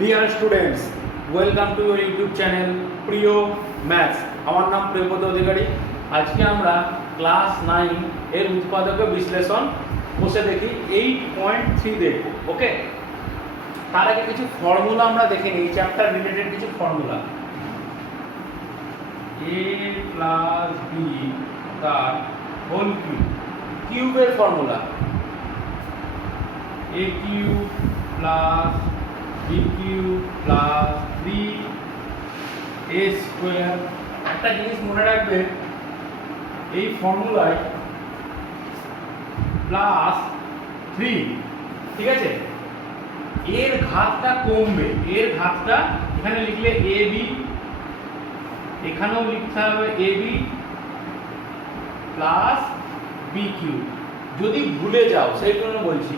Dear students, welcome to your YouTube channel প্রিয় maths. আমার নাম প্রিয়পদ অধিকারী। আজকে আমরা ক্লাস 9 এর উৎপাদক বিশ্লেষণ বসে দেখি 8.3 দেখব। ওকে, তার আগে কিছু ফর্মুলা আমরা দেখে নিই, চ্যাপ্টার রিলেটেড কিছু ফর্মুলা। a প্লাস বি তার হোল কিউব, কিউবের formula a cube plus b cube plus 3a square. একটা জিনিস মনে রাখবে, এই ফর্মুলায় প্লাস 3, ঠিক আছে, এর ঘাতটা কমবে। এর ঘাতটা এখানে লিখলে এ বি, এখানেও লিখতে হবে A B plus b cube. যদি ভুলে যাও সেই জন্য বলছি,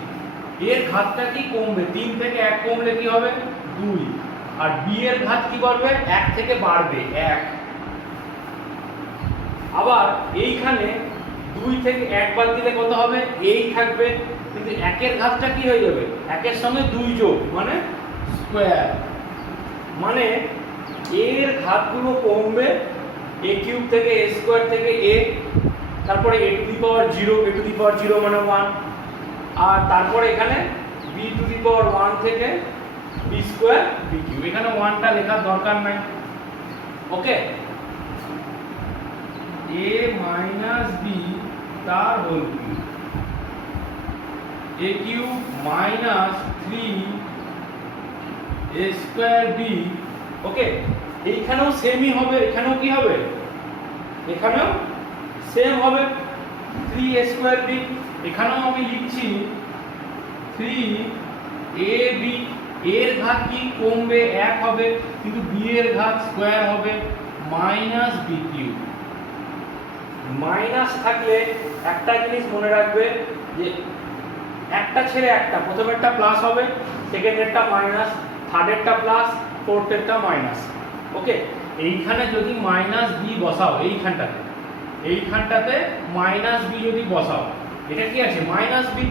এর ঘাতটা কি কমবে, 3 থেকে 1 কমলে কি হবে 2, আর বি এর ঘাত কি করবে 1 থেকে বাড়বে 1। আবার এইখানে 2 থেকে 1 বাদ দিলে কত হবে, এই থাকবে, কিন্তু 1 এর ঘাতটা কি হয়ে যাবে, 1 এর সঙ্গে 2 যোগ মানে স্কোয়ার। মানে এর ঘাতগুলো কমবে, a কিউব থেকে a স্কোয়ার থেকে a, তারপরে a to the power 0, a to the power 0 মানে 1, আর তারপরে এখানে b টু দি পাওয়ার 1 থেকে b স্কোয়ার b কিউব। এখানে 1টা লেখার দরকার নাই। ওকে, a মাইনাস b তার whole cube, a cube minus 3 a square b। Okay, এইখানেও সেমই হবে, এখানেও কি হবে, এখানেও সেম হবে 3a স্কোয়ার b। এখানেও আমি লিখছি 3ab, এর ঘাত কি কমবে 1 হবে, কিন্তু b এর ঘাত স্কোয়ার হবে মাইনাস b কিউব। মাইনাস থাকলে একটা জিনিস মনে রাখবে, যে একটা ছেড়ে একটা, প্রথমেরটা প্লাস হবে, সেকেন্ডেরটা মাইনাস, থার্ডেরটা প্লাস, ফোর্থেরটা মাইনাস। ওকে, এইখানে যদি মাইনাস বি বসাও, এইখানটাতে মাইনাস বি যদি বসাও, এটা কি আছে মাইনাস বি,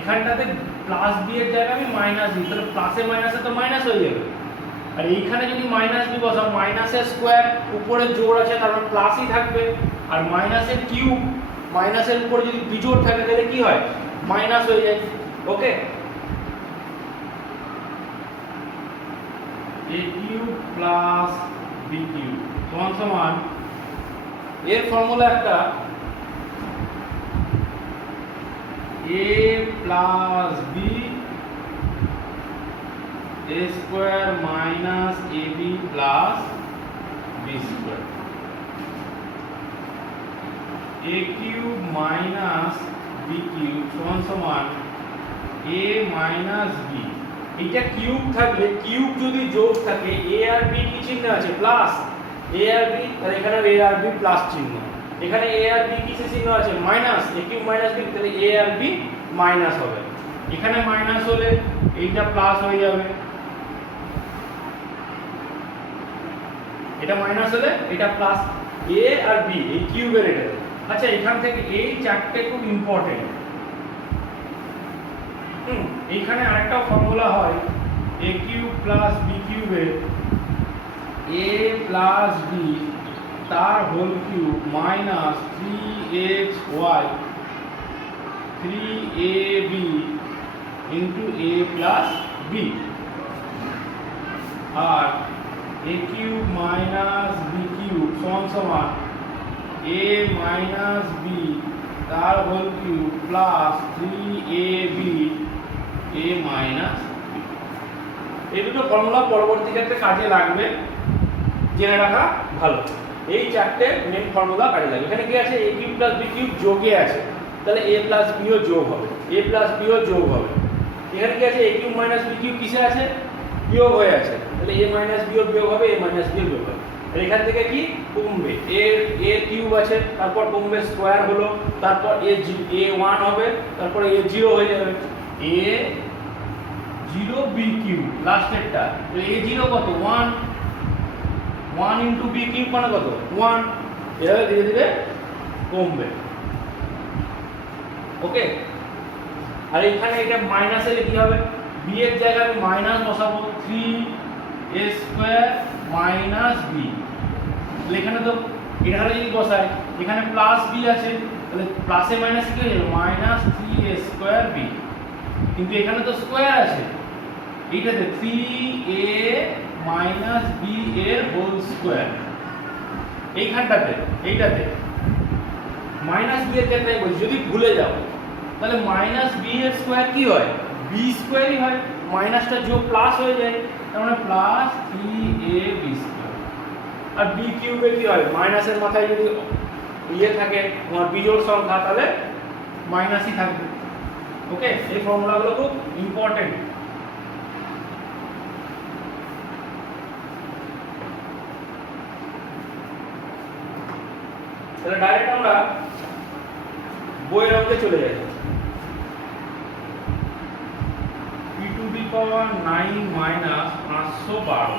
এখানটাতে প্লাস বি এর জায়গায় আমি মাইনাস বি, তাহলে প্লাসে মাইনাসে তো মাইনাস হয়ে যাবে। আর এইখানে যদি মাইনাস বি বসাও, মাইনাসের স্কোয়ার উপরে জোড় আছে, তার মানে প্লাসই থাকবে, আর মাইনাসের কিউব, মাইনাসের উপরে যদি বিজোড় থাকে তাহলে কি হয়, মাইনাস হয়ে যায়। Okay, a cube plus b cube সমান সমান, এর ফর্মুলা একটা a plus b a square minus ab plus b square, a cube minus b cube সমান সমান a মাইনাস বি। এটা কিউব থাকলে, কিউব যদি যোগ থাকে, a আর b কি চিহ্ন আছে, প্লাস, a আর b, তাহলে এখানে a আর b প্লাস চিহ্ন, এখানে a আর b কিসের চিহ্ন আছে, minus, a cube minus b, তাহলে a আর b মাইনাস হবে। এখানে মাইনাস হলে এইটা প্লাস হয়ে যাবে, এটা মাইনাস হলে এটা প্লাস, a আর b এই কিউবের এটা। আচ্ছা, এখান থেকে এই চারটে খুব ইম্পর্টেন্ট। এইখানে আরেকটা ফর্মুলা হয়, a কিউব প্লাস বি কিউবের a প্লাস বি তার whole cube minus 3xy 3ab into a plus b, আর a cube minus b cube সমান সমান a মাইনাস বি তার whole cube plus 3ab a minus b. এই দুটো formula পরবর্তী ক্ষেত্রে কাজে লাগবে, জেনে রাখা ভালো। এই চারটে মেন ফর্মুলা কাজে লাগবে। এখানে কি আছে, a cube plus b cube যোগে আছে, তাহলে a প্লাস b ও যোগ হবে, a প্লাস b ও যোগ হবে। এখানে কি আছে, a cube minus b cube কিসে আছে, বিয়োগ হয়ে আছে, তাহলে a মাইনাস b ও বিয়োগ হবে, a মাইনাস b ও বিয়োগ হবে। আর এখান থেকে কি কমবে, a কিউব আছে, তারপর কমবে স্কোয়ার হলো, তারপর a 1 হবে, তারপর a 0 হয়ে যাবে, a 0 b কিউব লাস্টেরটা, তো a 0 কত 1, 1 ইন্টু বি কিউব মানে কত 1, এভাবে ধীরে ধীরে কমবে। ওকে, আর এখানে এটা মাইনাস এলে কি হবে, বি এর জায়গায় আমি মাইনাস বসাবো, 3 এ স্কোয়ার মাইনাস বি। তাহলে এখানে তো এটা যদি বসাই, এখানে প্লাস বি আছে, তাহলে প্লাসে মাইনাস কি হয়ে যাবে মাইনাস 3a স্কোয়ার বি, কিন্তু এখানে তো স্কোয়ার আছে, এইটাতে 3a মাইনাস বি এর হোল স্কোয়ার, এইটাতে মাইনাস বি এর ক্ষেত্রে বলছি যদি ভুলে যাও তাহলে মাইনাস বি এর স্কোয়ার কি হয়, বি স্কোয়ারই হয়, মাইনাসটা যোগ প্লাস হয়ে যায়, তার মানে প্লাস 3ab স্কোয়ার। আর বি কিউবে কি হয়, মাইনাসের মাথায় যদি ইয়ে থাকে তোমার বিজোড় সংখ্যা তাহলে মাইনাসই থাকবে। ওকে, এই ফর্মুলাগুলো খুব ইম্পর্টেন্ট। তাহলে ডাইরেক্ট আমরা বইয়ের অঙ্কে চলে যাই। p⁴ 9 - 512,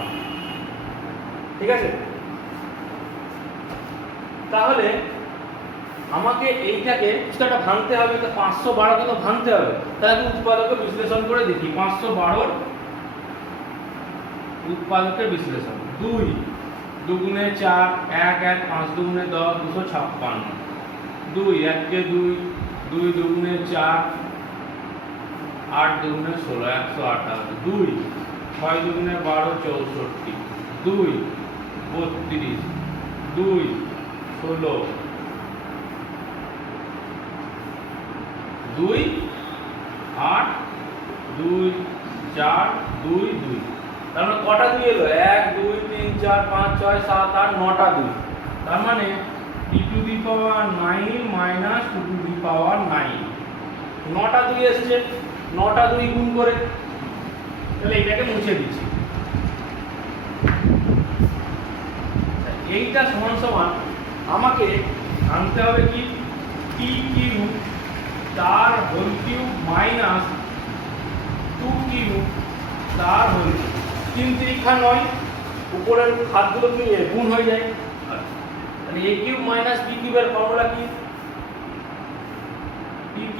ঠিক আছে। তাহলে আমাকে এইটাকে কিছুটা ভাঙতে হবে, তো 512 কে তো ভাঙতে হবে, তাহলে উৎপাদকের বিশ্লেষণ করে দেখি। 512 উৎপাদকের বিশ্লেষণ, 2 দুগুণে 4, 1 1, 5 দুগুণে 10, 256, 2 1 কে 2, 2 দুগুণে 4, 8 দুগুণে 16, 128, 2 6 দুগুণে 12, 64, 2 32, 2 16, 2 8, 2 4, 2 2, তার মানে কটা 2 এলো, 1 2 3 4 5 6 7 8 9টা 2, তার মানে p⁴ 9 - 2⁹9, 9টা 2 এসেছে, 9টা 2 গুণ করে, তাহলে এটাকে মুছে দিচ্ছি। এইটা সমান সমান আমাকে আনতে হবে কি, p³ তার হোল কিউব মাইনাস 2³ তার হোল কিউব, 3 3 9, উপরের হাতগুলো কি গুণ হয়ে যায়। তাহলে a³ মাইনাস b³ এর ফর্মুলা কি, p³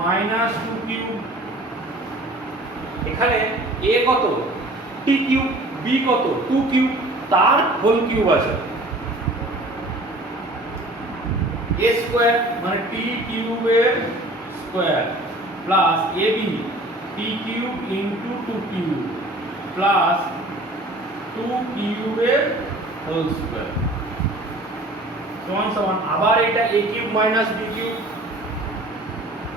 মাইনাস 2³ এখানে a কত t³ b কত 2³ তার হোল কিউব আছে, a স্কয়ার মানে t³ এর square plus ab t³ into 2³ plus 2³ এর হোল স্কয়ার সমান সমান আবার এটা a³ minus b³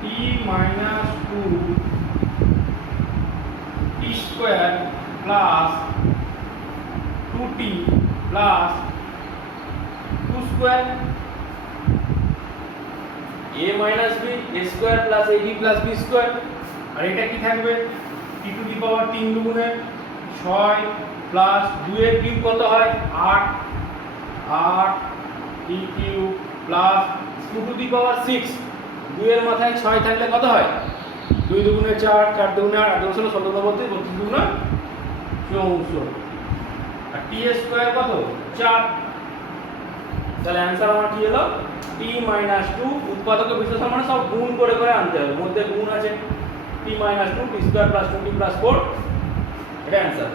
t minus 2 t square plus 2t plus 2 square a minus b a square plus ab plus b square, আর এটা কি থাকবে t⁴ 3 দুগুণে 6 প্লাস 2 এর কিউব কত হয় 8 8 t³ প্লাস 2⁶, 2 এর মাথায় 6 থাকলে কত হয় 2 দুগুণে 4 4 দুগুণে 8 8 দুগুণে 16 32 32 দুগুণে 64, আর t স্কয়ার কত 4, তাহলে অ্যানসার আমার কি হলো t মাইনাস 2, উৎপাদকের বিশ্লেষণ মানে সব গুণ করে করে আনতে হবে, মধ্যে গুণ আছে t minus 2 t square plus 2t plus 4, এটা অ্যানসার।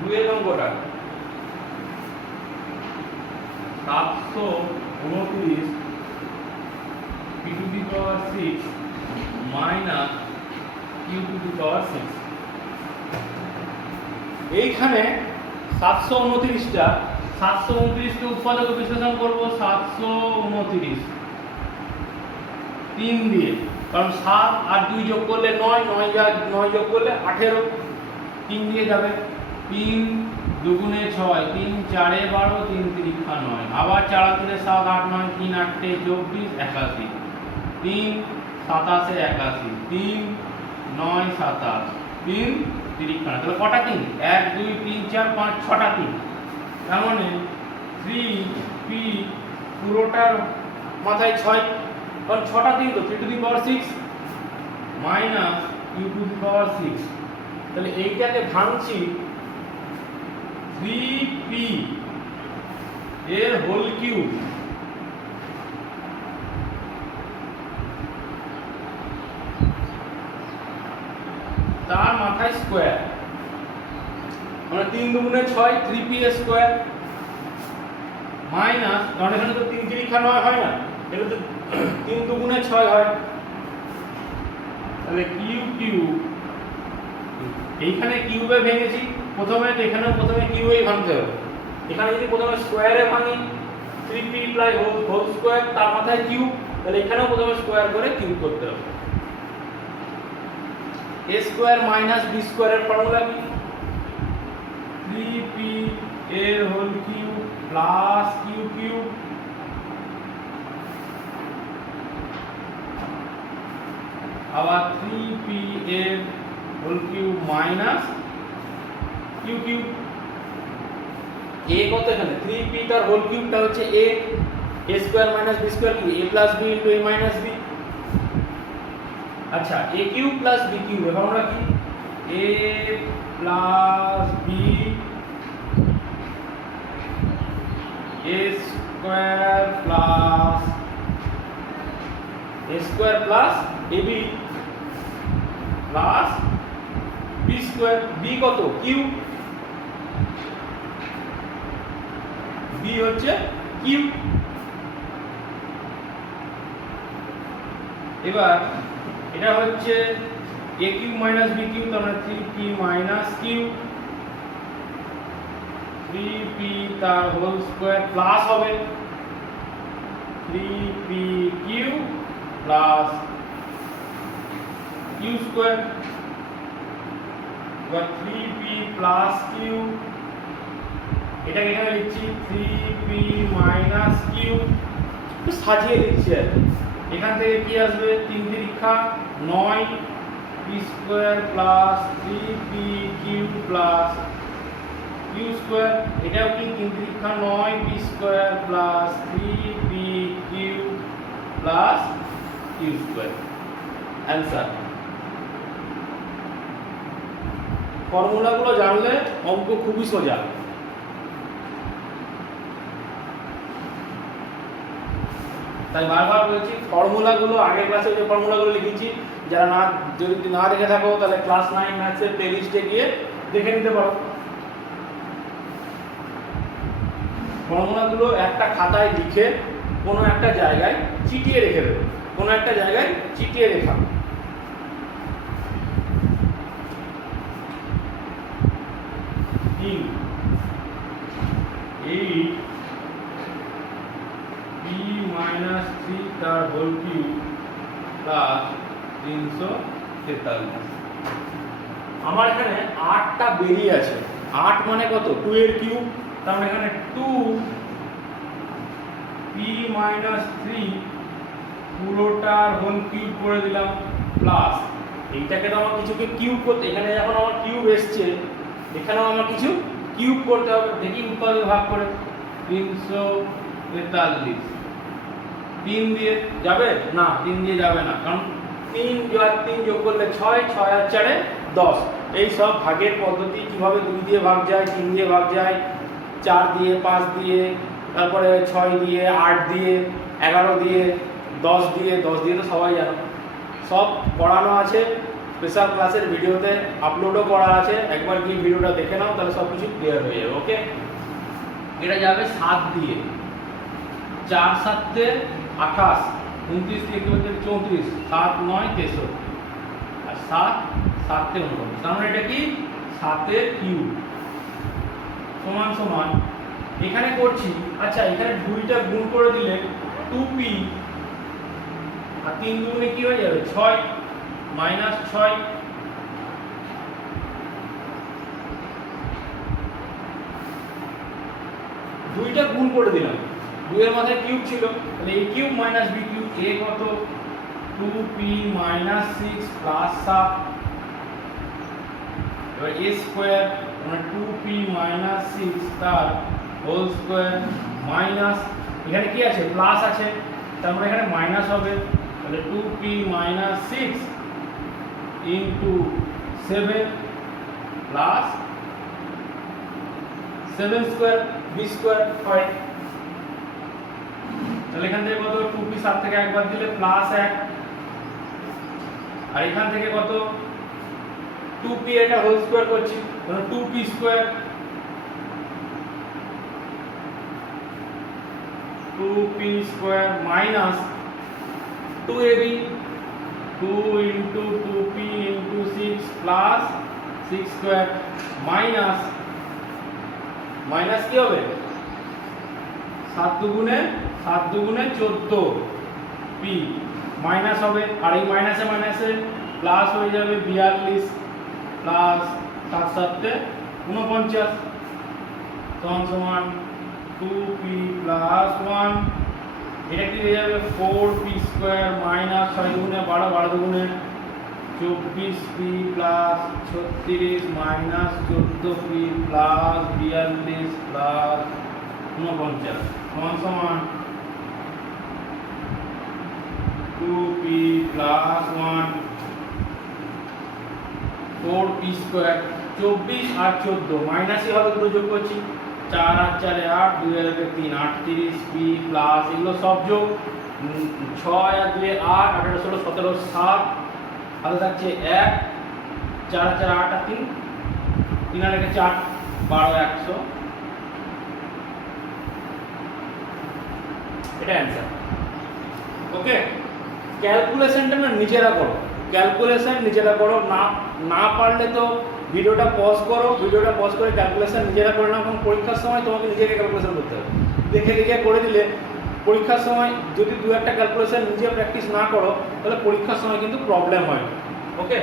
দুই অঙ্কটা 729 p⁶ মাইনাস q⁶, এইখানে 729টা 729কে উৎপাদকে বিশ্লেষণ করব 729 3 দিয়ে, কারণ 7 আর 2 যোগ করলে 9 9 যোগ করলে 18, 3 দিয়ে যাবে, 3 দুগুণে 6 3 4 12 3 3 9, আবার 4 3 7 8 9 3 8 24 81, 3 27 81, 3 9 27, 3 3 তাহলে কটা 3 1 2 3 4 5 6টা 3, তার মানে 3p পুরোটার মাথায় 6, কারণ 6টা 3 তো 3⁶ মাইনাস q⁶, তাহলে এইটাকে ভাঙছি 3p এর হোল কিউব স্কোয়ার, মানে 3 দুগুণে 6 3p স্কোয়ার মাইনাস, কারণ এখানে তো 3 3 9 হয় না, এটা তো 3 দুগুণে 6 হয়, তাহলে কিউ কিউ, এইখানে কিউবে ভেঙেছি প্রথমে, তো এখানেও প্রথমে কিউবেই ভাঙতে হবে। এখানে যদি প্রথমে স্কোয়ারে ভাঙি 3p হোল স্কোয়ার, তার মাথায় কিউব, তাহলে এখানেও প্রথমে স্কোয়ার করে কিউব করতে হবে। a স্কোয়ার মাইনাস b স্কোয়ারের ফর্মুলা কি? 3p এর whole cube plus q cube আবার 3p এর whole cube minus q cube. a কত এখানে 3p তার হোল কিউবটা হচ্ছে a square minus b square কি a plus b into a minus b। আচ্ছা a cube plus b cube এর ফর্মুলা কি? a plus b a square plus ab plus b square. b কত? Q, b হচ্ছে Q. এবার এটা হচ্ছে a q minus b q, তার মানে 3p মাইনাস কিউ, 3p তার হোল স্কোয়ার প্লাস হবে 3p Q plus Q square. এবার 3p প্লাস কিউ, এটাকে এখানে লিখছি 3p মাইনাস কিউ, একটু সাজিয়ে লিখছি আর কি। এখান থেকে কি আসবে? 3 তিরিক্ষা 9 p square plus 3p Q plus Q square, এটাও কি 3 তিরিক্ষা 9 p square plus 3p Q plus Q square. Answer. ফর্মুলাগুলো জানলে অঙ্ক খুবই সোজা। তাই বারবার বলছি ফর্মুলাগুলো আগের ক্লাসে যে ফর্মুলাগুলো লিখেছি, যারা না যদি না দেখে থাকো তাহলে ক্লাস 9 ম্যাথসের প্লেলিস্টে গিয়ে দেখে নিতে পারো। ফর্মুলাগুলো একটা খাতায় লিখে কোনো একটা জায়গায় চিটিয়ে রেখে দেবে, কোনো একটা জায়গায় চিটিয়ে রেখা। মাইনাস 3 তার হোল কিউব প্লাস 343। আমার এখানে 8টা বেরিয়ে আছে, 8 মানে কত? 2 এর কিউব, তার মানে এখানে 2p মাইনাস 3 পুরোটার হোল কিউব করে দিলাম প্লাস এইটাকে তো আমার কিছুকে কিউব করতে, এখানে যখন আমার কিউব এসছে এখানেও আমার কিছু কিউব করতে হবে। দেখি উৎপাদক ভাগ করে 343 3 দিয়ে যাবে না, 3 দিয়ে যাবে না, কারণ 3 আর 3 যোগ করলে 6, 6 আর 4 10। এই সব ভাগের পদ্ধতি কিভাবে 2 দিয়ে ভাগ যায়, 3 দিয়ে ভাগ যায়, 4 দিয়ে, 5 দিয়ে, তারপরে 6 দিয়ে, 8 দিয়ে, 11 দিয়ে, 10 দিয়ে, 10 দিয়ে তো সবাই জানো, সব পড়ানো আছে স্পেশাল ক্লাসের ভিডিওতে, আপলোডও করা আছে। একবার গিয়ে ভিডিওটা দেখে নাও, তাহলে সব কিছু ক্লিয়ার হয়ে যাবে। ওকে, এটা যাবে 7 দিয়ে, 4 7 28, 29 দিয়ে 34, 7 9 63, আর 7 7 49, তার মানে এটা কি 7 এর কিউব সমান সমান এখানে করছি। আচ্ছা এখানে 2টা গুণ করে দিলে 2p আর 3 দুগুণে কি হয়ে যাবে 6 মাইনাস 6, দুইটা গুণ করে দিলাম, 2 এর মাথায় কিউব ছিল, তাহলে a cube minus b cube, a কত 2p মাইনাস 6 প্লাস 7, এবার a স্কয়ার মানে 2p মাইনাস 6 তার হোল স্কয়ার মাইনাস, এখানে কি আছে প্লাস আছে, তার মানে এখানে মাইনাস হবে, তাহলে 2p minus 6 into 7 plus 7 square b square হয়। তাহলে এখান থেকে কত 2p 7 থেকে একবার দিলে প্লাস 1, আর এখান থেকে কত 2p এটা হোল স্কয়ার করছি মানে 2p square 2p square minus 2ab 2 into 2p into 6 plus 6 square minus minus কি হবে 7 দুগুণে 14 p মাইনাস হবে আর এই মাইনাসে মাইনাসে প্লাস হয়ে যাবে 42 প্লাস 7 7 49 সমান সমান 2p প্লাস 1 এটা কি হয়ে যাবে 4p স্কয়ার মাইনাস 6 দুগুণে 12 12 দুগুণে 24p plus 36 minus 14p plus 42 plus 49 সমান সমান 2p plus 1 4p স্কয়ার 24 আর 14 মাইনাসই হবে দুটো যোগ করছি 4 আর 4 8 2 আর 3 38p প্লাস এগুলো সব যোগ 6 আর 2 8 18 16 17 7 হাতে থাকছে 1 4 4 8 আর 3 3 আর 4 12 100 এটা অ্যানসার ওকে ক্যালকুলেশনটা না নিজেরা করো ক্যালকুলেশন নিজেরা করো না পারলে তো ভিডিওটা পজ করে ক্যালকুলেশন নিজেরা করে নাও কারণ পরীক্ষার সময় তোমাকে নিজেকে ক্যালকুলেশন করতে হবে দেখে দেখে করে দিলে পরীক্ষার সময় যদি দু একটা ক্যালকুলেশন নিজে প্র্যাকটিস না করো তাহলে পরীক্ষার সময় কিন্তু প্রবলেম হয় ওকে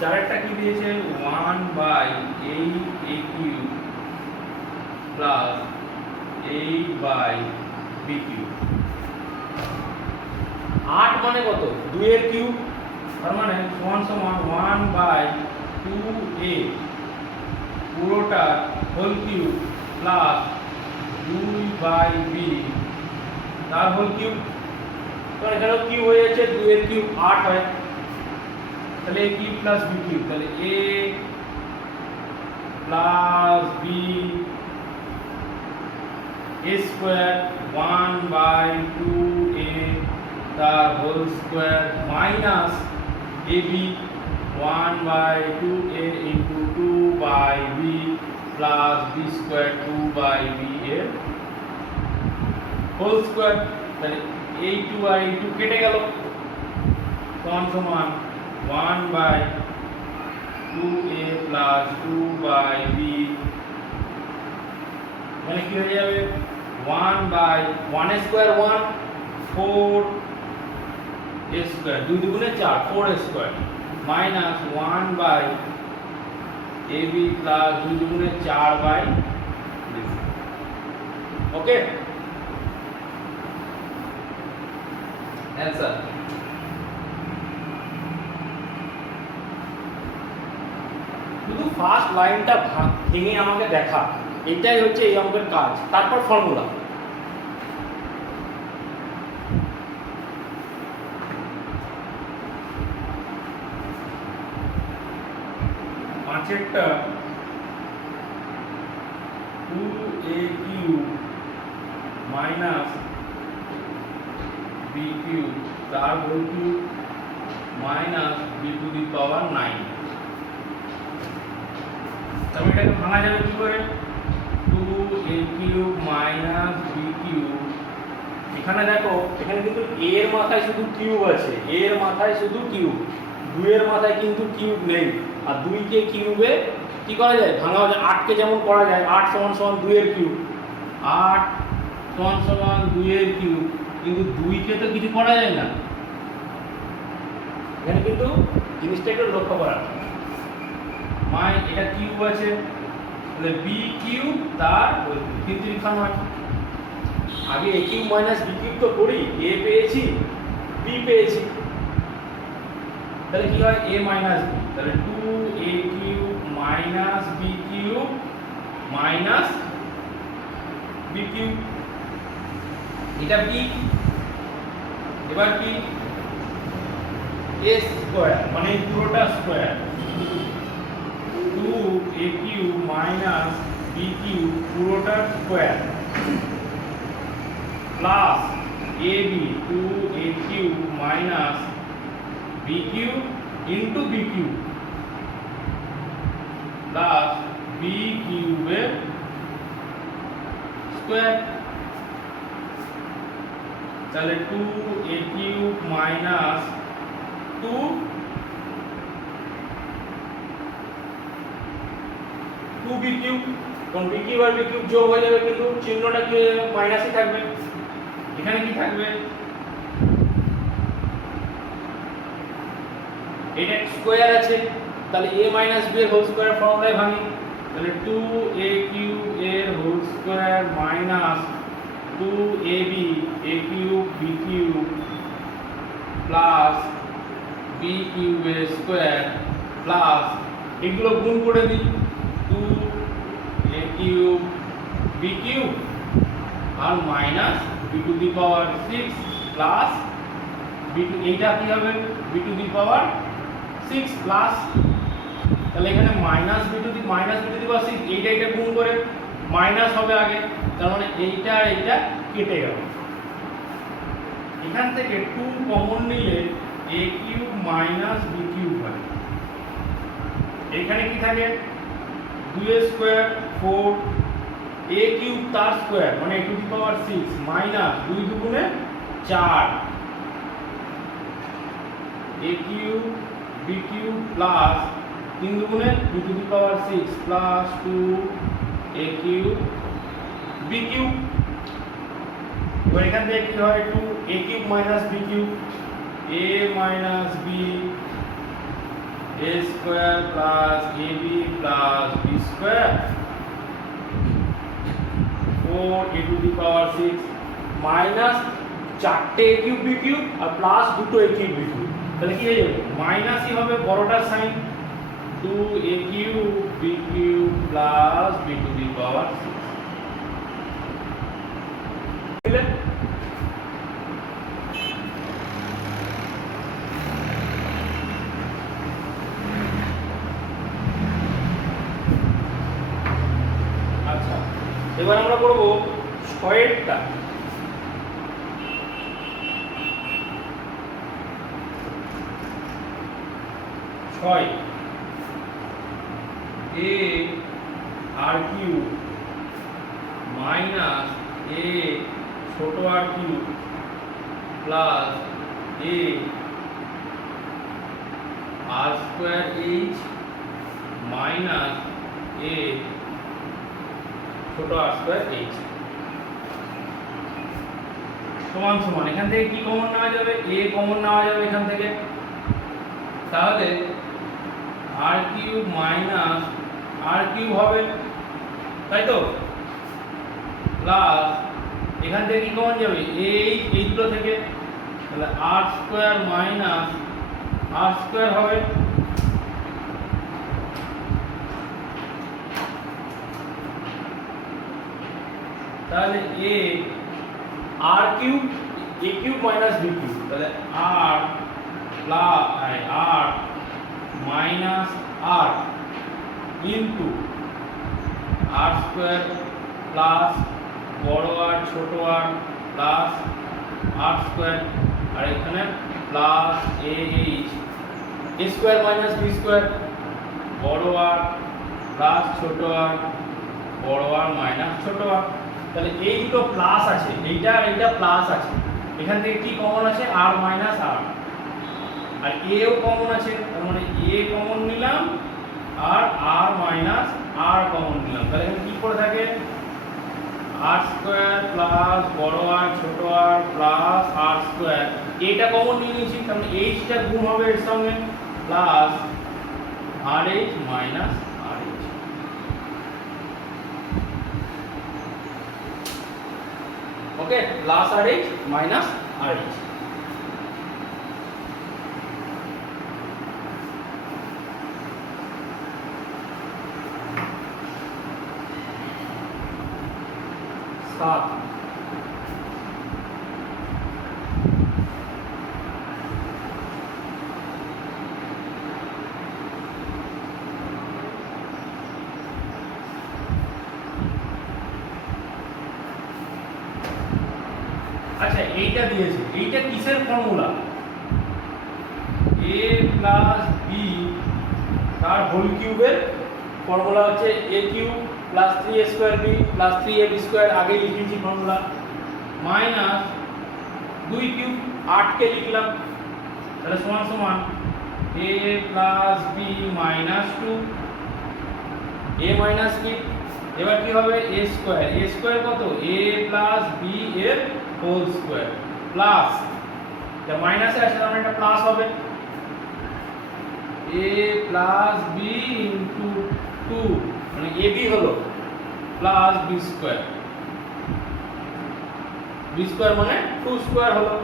চারেরটা কি দিয়েছে 1/8aq প্লাস 8/bq 8 মানে কত 2 এর কিউব তার মানে সমান সমান 1/2a পুরোটা হোল কিউব প্লাস 2/b তার হোল কিউব তো এখানেও কিউব হয়ে যাচ্ছে 2 এর কিউব 8 হয় তাহলে a cube plus b cube তাহলে a plus b a square 1/2a তার whole square minus ab 1/2a into 2/b plus b square 2/b এর হোল স্কয়ার তাহলে a2 আর a2 কেটে গেল সমান সমান 1/2a plus 2/b মানে কি হয়ে যাবে 1 স্কয়ার 1 4 a স্কয়ার 2 দুগুণে 4 4 স্কয়ার মাইনাস 1/ab প্লাস 2 দুগুণে 4/b ওকে অ্যানসার শুধু ফার্স্ট লাইনটা ভেঙে আমাকে দেখা এটাই হচ্ছে এই অঙ্কের কাজ তারপর ফর্মুলা পাঁচেরটা 2aq মাইনাস bq তার whole cube minus b to the power 9 তাহলে এটাকে ভাঙা যাবে কি করে 2a³ মাইনাস b³ এখানে দেখো এখানে কিন্তু a এর মাথায় শুধু কিউব আছে a এর মাথায় শুধু কিউব 2 এর মাথায় কিন্তু কিউব নেই আর 2 কে কিউবে কি করা যায় ভাঙা যায় 8 কে যেমন করা যায় 8 সমান সমান 2 এর কিউব 8 সমান সমান 2 এর কিউব কিন্তু 2 কে তো কিছু করা যায় না এখানে কিন্তু জিনিসটা একটু লক্ষ্য করা মাই এটা কিউব আছে তাহলে b কিউব তার কিন্তু লিখানো আছে আগে a cube minus b cube তো করি a পেয়েছি b পেয়েছি তাহলে কি হয় a মাইনাস b তাহলে 2a cube minus b cube minus b cube এটা b এবার কি a স্কয়ার মানে পুরোটা square two a cube minus b cube পুরোটার square plus a b two a cube minus b cube into b cube plus b কিউবের square. তাহলে two a cube minus two b cube, কারণ b cube আর b cube যোগ হয়ে যাবে কিন্তু চিহ্নটা কি মাইনাসই থাকবে। এখানে কি থাকবে, এটা স্কোয়ার আছে, তাহলে a মাইনাস b এর হোল স্কোয়ার ফর্মুলায় ভাঙি, তাহলে 2a কিউব এর whole square minus 2ab a cube b cube plus b কিউবের স্কোয়ার প্লাস এগুলো গুণ করে দিই 2a কিউব b কিউব আর minus b to the power 6 plus এইটা কি হবে b to the power 6 plus, তাহলে এখানে minus b to the power 6, এইটা গুণ করে মাইনাস হবে আগে, তার মানে এইটা আর এইটা কেটে গেল। এখান থেকে 2 কমন নিলে a cube minus b cube হয়। এখানে কি থাকে 2a স্কয়ার 4 a কিউব তার স্কয়ার মানে a to the power 6 minus 2 দুগুণে 4 a cube b cube plus 3 দুগুণে b to the power 6 plus 2 a cube b cube. এবার এখান থেকে কি হয় 2 a cube minus b cube a minus b a square plus ab plus b square 4 a to the power 6 minus 4টে a cube b cube আর plus 2টো a cube b cube, তাহলে কি হয়ে যাবে মাইনাসই হবে বড়টার sign 2 a cube b cube plus b to the power 6। আচ্ছা, এবার আমরা করব 6এরটা। 6 a r cube minus a ছোট r cube plus a r square h minus a ছোট r স্কয়ার h সমান সমান। এখান থেকে কি কমন নেওয়া যাবে, a কমন নেওয়া যাবে এখান থেকে, তাহলে r cube minus r cube হবে, তাই তো, প্লাস এখান থেকে কি কমন যাবে এইগুলো থেকে, তাহলে r square minus r square হবে, তাহলে r cube a cube minus b cube, তাহলে r plus r minus r into r square plus বড় r ছোট r প্লাস r স্কয়ার আর এখানে plus a square minus b square বড় r plus ছোট r বড় r minus ছোট r। তাহলে এই দুটো প্লাস আছে, এইটা প্লাস আছে, এখান থেকে কি কমন আছে r মাইনাস r, আর a ও কমন আছে, তার মানে a কমন নিলাম আর r মাইনাস r কমন নিলাম, তাহলে এখানে কি পড়ে থাকে r স্কয়ার প্লাস বড় r ছোট r প্লাস r স্কয়ার, এটা কমন নিয়ে নিয়েছি, তার মানে h টা গুণ হবে এর সঙ্গে plus rh minus rh। Okay, plus rh minus rh। सात এইটা দিয়েছে, এইটা কিসের ফর্মুলা? a প্লাস বি তার হোল কিউবের ফর্মুলা হচ্ছে a cube plus 3a square b plus 3ab square, আগে লিখেছি ফর্মুলা, মাইনাস 2 কিউব 8 কে লিখলাম, তাহলে সমান সমান a প্লাস বি মাইনাস 2 a মাইনাস বি। এবার কি হবে? a স্কোয়ার, a স্কোয়ার কত? a প্লাস বি এর হোল স্কোয়ার প্লাস, এটা মাইনাসে আসলে আমরা এটা প্লাস হবে, a প্লাস বি ইনটু 2 মানে ab হলো plus b square, b square মানে 2 স্কোয়ার হলো,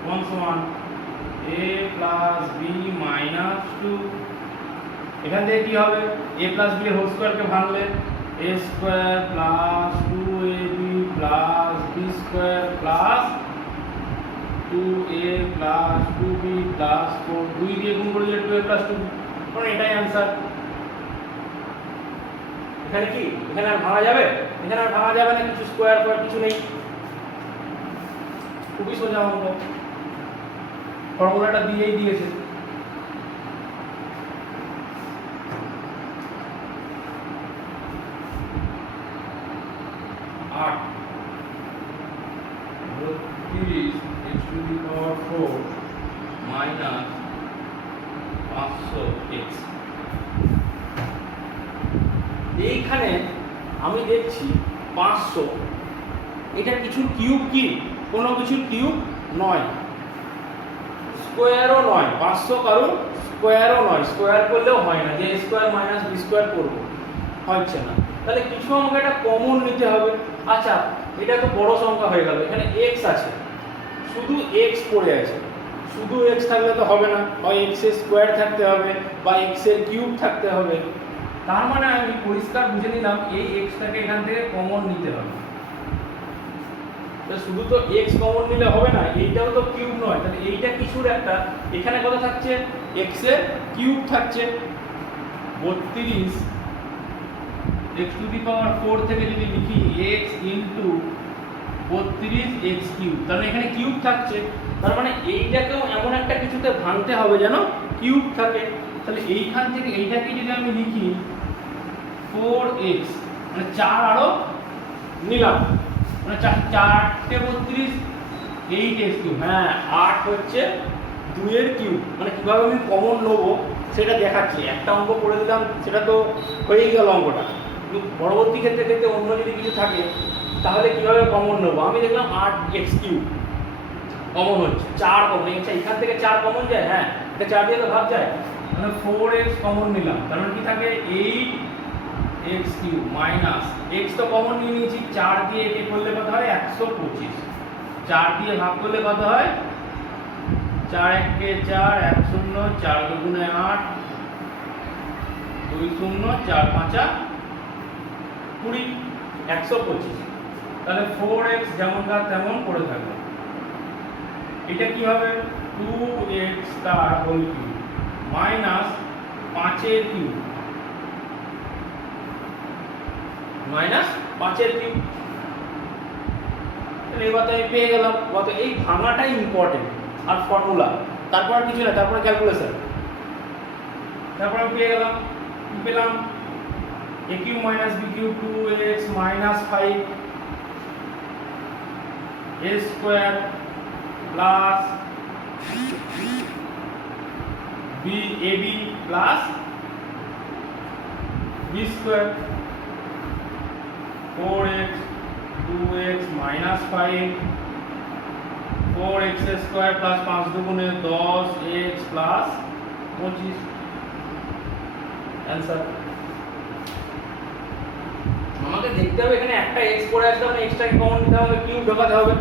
সমান সমান a প্লাস বি মাইনাস 2। এখান থেকে কি হবে? a প্লাস বি এর হোল স্কোয়ারকে ভাঙলে a square plus 2ab plus b square plus 2a plus 2b plus 4, 2 দিয়ে গুণ করে দিলে 2a প্লাস 2b, মানে এটাই অ্যান্সার। এখানে কি? এখানে আর ভাঙা যাবে? এখানে আর ভাঙা যাবে না, কিছু স্কোয়ার ফোয়ার কিছু নেই, খুবই সোজা অঙ্ক, ফর্মুলাটা দিয়েই দিয়েছে। মাইনাস 500x, এইখানে আমি দেখছি 500, এটা কিছু কিউব কি? কোনো কিছু কিউব নয়, স্কোয়ারও নয়, 500 কারণ স্কোয়ারও নয়, স্কোয়ার করলেও হয় না, যে স্কোয়ার মাইনাস বি স্কোয়ার করবো, হচ্ছে না, তাহলে কিছু আমাকে এটা কমন নিতে হবে। আচ্ছা, এটা তো বড় সংখ্যা হয়ে গেল, এখানে x আছে, শুধু x পড়ে আছে, শুধু x থাকলে তো হবে না, হয় x এর স্কোয়ার থাকতে হবে বা x এর কিউব থাকতে হবে, তার মানে আমি পরিষ্কার বুঝে নিলাম এই xটাকে এখান থেকে কমন নিতে হবে। তো শুধু তো x কমন নিলে হবে না, এইটাও তো কিউব নয়, তাহলে এইটা কিছুর একটা, এখানে কত থাকছে? x এর কিউব থাকছে, 32 x টু দি পাওয়ার 4 থেকে যদি লিখি x ইনটু 32 x কিউব, তাহলে এখানে কিউব থাকছে, তার মানে এইটাকেও এমন একটা কিছুতে ভাঙতে হবে যেন কিউব থাকে, তাহলে এইখান থেকে এইটাকে যদি আমি লিখি 4x মানে 4 আরো নিলাম, মানে 4 32 8x কিউব, হ্যাঁ 8 হচ্ছে 2 এর কিউব, মানে কিভাবে আমি কমন নেবো সেটা দেখাচ্ছি, একটা অঙ্ক করে দিলাম সেটা তো হয়েই গেল অঙ্কটা, কিন্তু পরবর্তী ক্ষেত্রে ক্ষেত্রে অন্য যদি কিছু থাকে তাহলে কিভাবে কমন নেবো? আমি দেখলাম 8x কিউব কমন হচ্ছে, 4 কমন, এখান থেকে 4 কমন যায়, হ্যাঁ এটা 4 দিয়ে তো ভাগ যায়, মানে 4x কমন নিলাম, তার মানে কি থাকে 8x কিউব মাইনাস x তো কমন নিয়ে নিয়েছি, 4 দিয়ে একে করলে কত হয়? 125, 4 দিয়ে ভাগ করলে কত হয়? 4 1 4, 1 0, 4 2 8, 2 0, 4 5 20, 125, তাহলে 4x যেমনকার তেমন পড়ে থাকবে। এটা কি হবে? 2x তার হোল কিউব মাইনাস 5 এর কিউব মাইনাস 5 এর কিউব, তাহলে এবার তো আমি পেয়ে গেলাম, কত? এই ভাঙাটাই ইম্পর্টেন্ট, আর ফর্মুলা, তারপর আর কিছু না, তারপরে ক্যালকুলেশন, তারপর আমি পেয়ে গেলাম, কি পেলাম? a cube minus b cube 2x minus 5 a square plus b ab plus b square 4x 2x minus 5 4x square plus 5 দুগুণে 10x প্লাস 25, অ্যান্সার। আমাকে দেখতে হবে এখানে একটা x পড়ে আসলে মানে এক্সট্রাকে কমন নিতে হবে, কিউব ঢোকাতে হবে,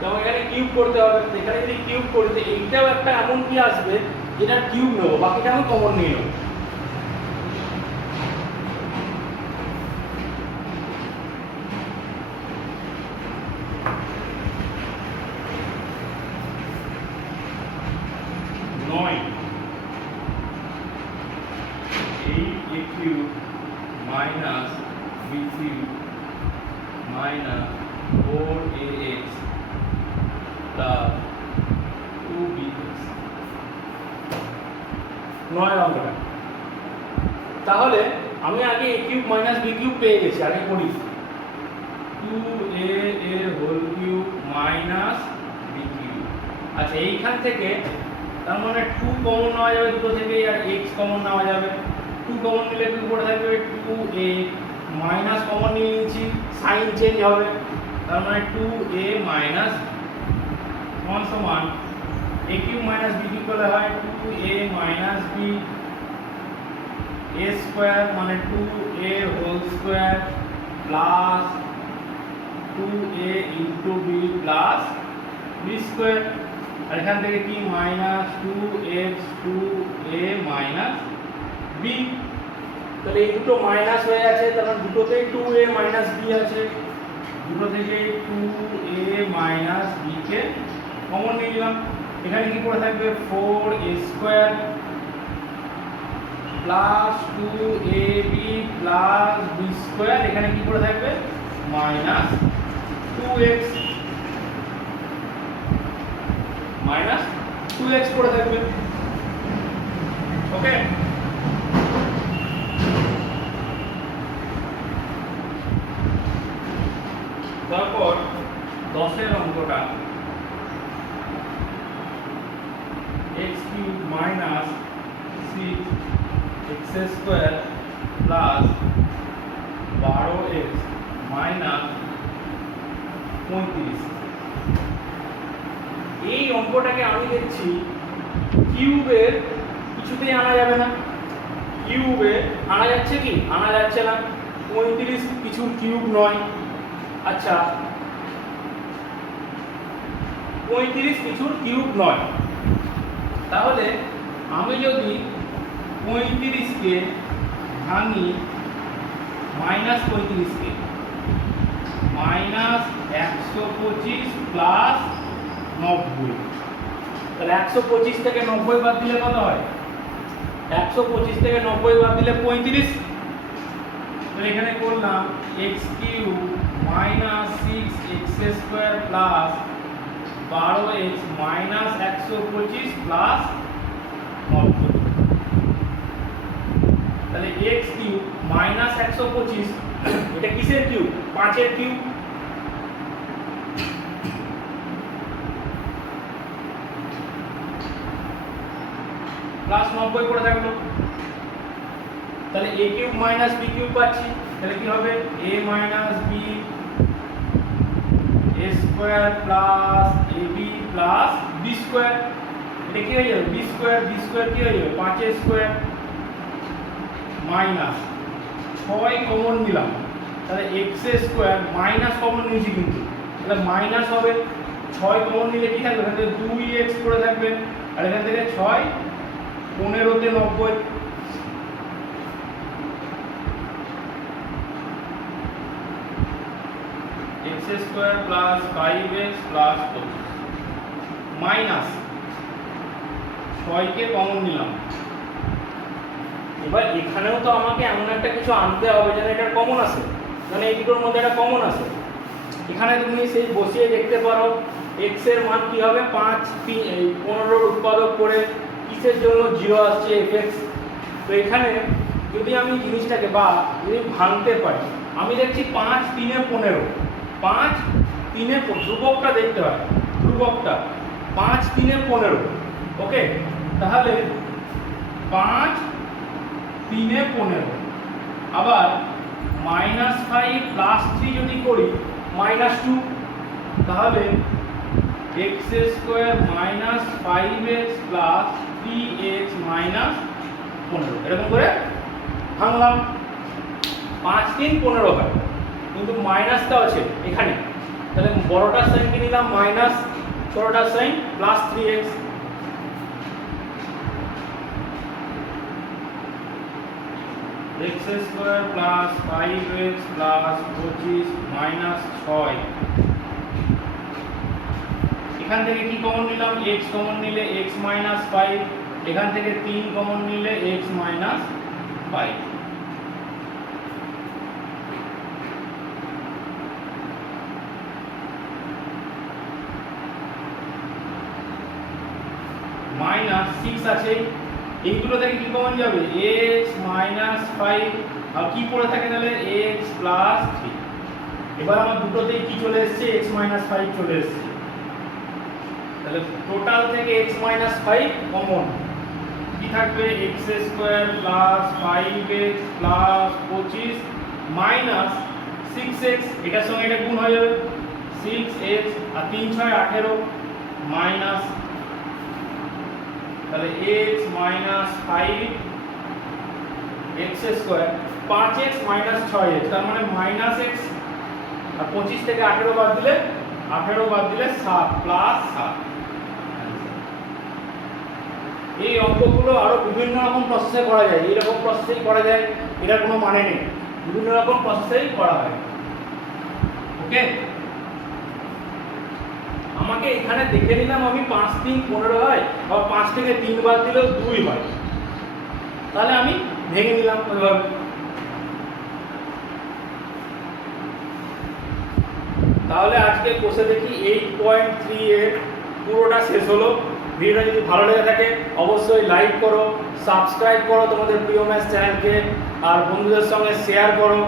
তো এখানে কিউব করতে হবে, এখানে যদি কিউব করতে এইটাও একটা এমন কি আসবে যেটা কিউব নেব, বাকিটা আমি কমন নিয়ে নেব। minus b cube minus 4ax 9 অঙ্কটা। তাহলে আমি আগে a cube minus b cube পেয়ে গেছি, আগে করি 2a এর whole cube minus b cube. আচ্ছা এইখান থেকে তার মানে 2 কমন নেওয়া যাবে দুটো থেকে, আর x কমন নেওয়া যাবে। 2 কমন নিলে কি পড়ে থাকবে 2a, মাইনাস কমন নিয়ে নিয়েছি, সাইন চেঞ্জ হবে, তার মানে 2a মাইনাস সমান সমান a cube minus b cube করলে হয় 2a minus b, a square মানে 2a whole square plus 2a into b plus b square. আর এখান থেকে কি minus 2x 2a minus b। তাহলে এই দুটো মাইনাস হয়ে আছে, তার মানে দুটোতেই 2a মাইনাস b আছে, দুটো থেকে 2a মাইনাস b কে কমন নিয়ে নিলাম। এখানে কি পড়ে থাকবে 4a square plus 2ab plus b square, এখানে কি পড়ে থাকবে মাইনাস 2x মাইনাস 2x পড়ে থাকবে। ওকে, তারপর 10 এর অঙ্কটা x cube minus 6x square plus 12x minus 35। এই অঙ্কটাকে আমি দেখছি কিউবের কিছুতেই আনা যাবে না, কিউবে আনা যাচ্ছে কি আনা যাচ্ছে না, 35 কিছুর কিউব নয়। আচ্ছা 35 কিছুর কিউব নয়, তাহলে আমি যদি 35 কে ভাঙি মাইনাস 35 কে মাইনাস 125 প্লাস 90, তাহলে 125 থেকে 90 বাদ দিলে কত হয়, 125 থেকে 90 বাদ দিলে 35। তাহলে এখানে করলাম x cube minus 6x square plus 12x minus 125 plus 90। তাহলে x কিউব মাইনাস 125 এটা কিসের কিউব, 5 এর কিউব। প্লাস 90 করে থাকলো, তাহলে a cube minus b cube পাচ্ছি, তাহলে কি হবে a minus b a square plus ab plus b square. এটা কি হয়ে যাবে b স্কয়ার, b স্কয়ার কি হয়ে যাবে 5 এর স্কয়ার মাইনাস 6 কমন নিলাম, তাহলে x স্কয়ার মাইনাস কমন নিয়েছি কিন্তু, তাহলে মাইনাস হবে, 6 কমন নিলে কি থাকবে, এখান থেকে 2x করে থাকবে, আর এখান থেকে 6 15 তে 90, x square plus 5x plus 25 minus 6 কে কমন নিলাম। এবার এখানেও তো আমাকে এমন একটা কিছু আনতে হবে যেন এটা কমন আসে, মানে এই দুটোর মধ্যে একটা কমন আসে। এখানে তুমি সেই বসিয়ে দেখতে পারো x এর মান কি হবে 5 15 উৎপাদক করে কিসের জন্য 0 আসছে fx। তো এখানে যদি আমি জিনিসটাকে বা যদি ভাঙতে পারি, আমি দেখছি 5 3 এ 15, 5 3 এ ধ্রুবকটা দেখতে হয়, ধ্রুবকটা 5 3 এ 15। ওকে, তাহলে 5 3 এ 15, আবার -5 প্লাস 3 যদি করি -2, তাহলে x square minus 5x plus 3x minus 15, এরকম করে ভাঙলাম। 5 3 15 হয়, কিন্তু মাইনাসটা আছে এখানে, তাহলে বড়টার সাইন কি নিলাম মাইনাস, ছোটটার sign plus 3x। x square plus 5x plus 25 minus 6, এখান থেকে কি কমন নিলাম x কমন নিলে x মাইনাস 5, এখান থেকে 3 কমন নিলে x মাইনাস 5। মাইনাস 6 আছে, এইগুলো থেকে কি কমন যাবে x মাইনাস 5 আর কি পড়ে থাকে তাহলে x প্লাস 3। এবার আমার দুটোতেই কি চলে এসেছে x মাইনাস 5 চলে এসেছে, তাহলে টোটাল থেকে x মাইনাস 5 কমন কি থাকবে x square plus 5x plus 25 minus 6x, এটার সঙ্গে এটা গুণ হয়ে যাবে 6x আর 3 6 18 মাইনাস, তাহলে x minus 5 x square 5x minus 6x তার মানে মাইনাস x আর 25 থেকে 18 বাদ দিলে 7 প্লাস 7। এই অঙ্কগুলো আরো বিভিন্ন রকম প্রসেসে করা যায়, এইরকম প্রসেসেই করা যায়, এটার কোনো মানে নেই, বিভিন্ন রকম প্রসেসেই করা হয়। ওকে, আমাকে এখানে দেখে নিলাম আমি 5 3 15 হয়, আবার 5 থেকে 3 বাদ দিলেও 2 হয়, তাহলে আমি ভেঙে নিলাম ওইভাবে। তাহলে আজকে কোষে দেখি 8.3 এর পুরোটা শেষ হলো। ভিডিওটা যদি ভালো লেগে থাকে অবশ্যই লাইক করো, সাবস্ক্রাইব করো তোমাদের প্রিয় ম্যাথ চ্যানেলকে, আর বন্ধুদের সঙ্গে শেয়ার করো,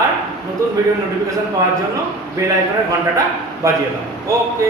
আর নতুন ভিডিওর নোটিফিকেশন পাওয়ার জন্য বেল আইকনের ঘন্টাটা বাজিয়ে দাও। ওকে।